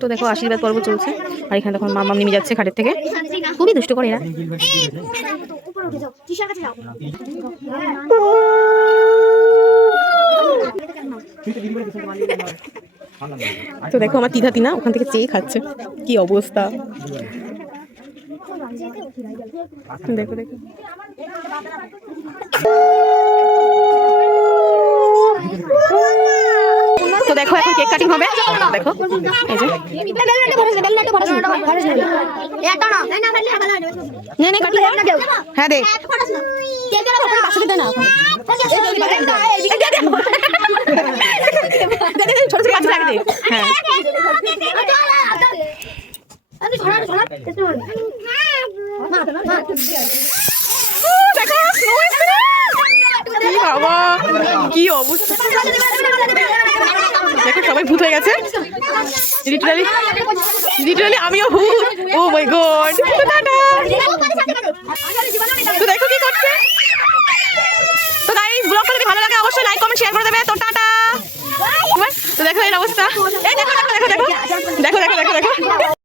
তো দেখো আশীর্বাদ পর্ব চলছে, আর এখানে তখন মামা নেমে যাচ্ছে খাটের থেকে। খুবই দুষ্ট করে এরা। তো দেখো আমার তিধা তিনা ওখান থেকে চেয়ে খাচ্ছে, কি অবস্থা। দেখো দেখো তো দেখো এখন কেক কাটিং হবে। দেখো এই যে হ্যাঁ দে ছোট ছোট গাছ লাগে হ্যাঁ বাবা কি অবস্থা। দেখো সবাই ভূত হয়ে গেছে, লিটারালি আমিও ভূত। ও মাই গড। তো দেখো কি করছে। তো গাইস ব্লগটা যদি ভালো লাগে অবশ্যই লাইক কমেন্ট শেয়ার করে দেবে। তো টাটা। তো দেখো এর অবস্থা, এই দেখো দেখো দেখো দেখো দেখো দেখো দেখো দেখো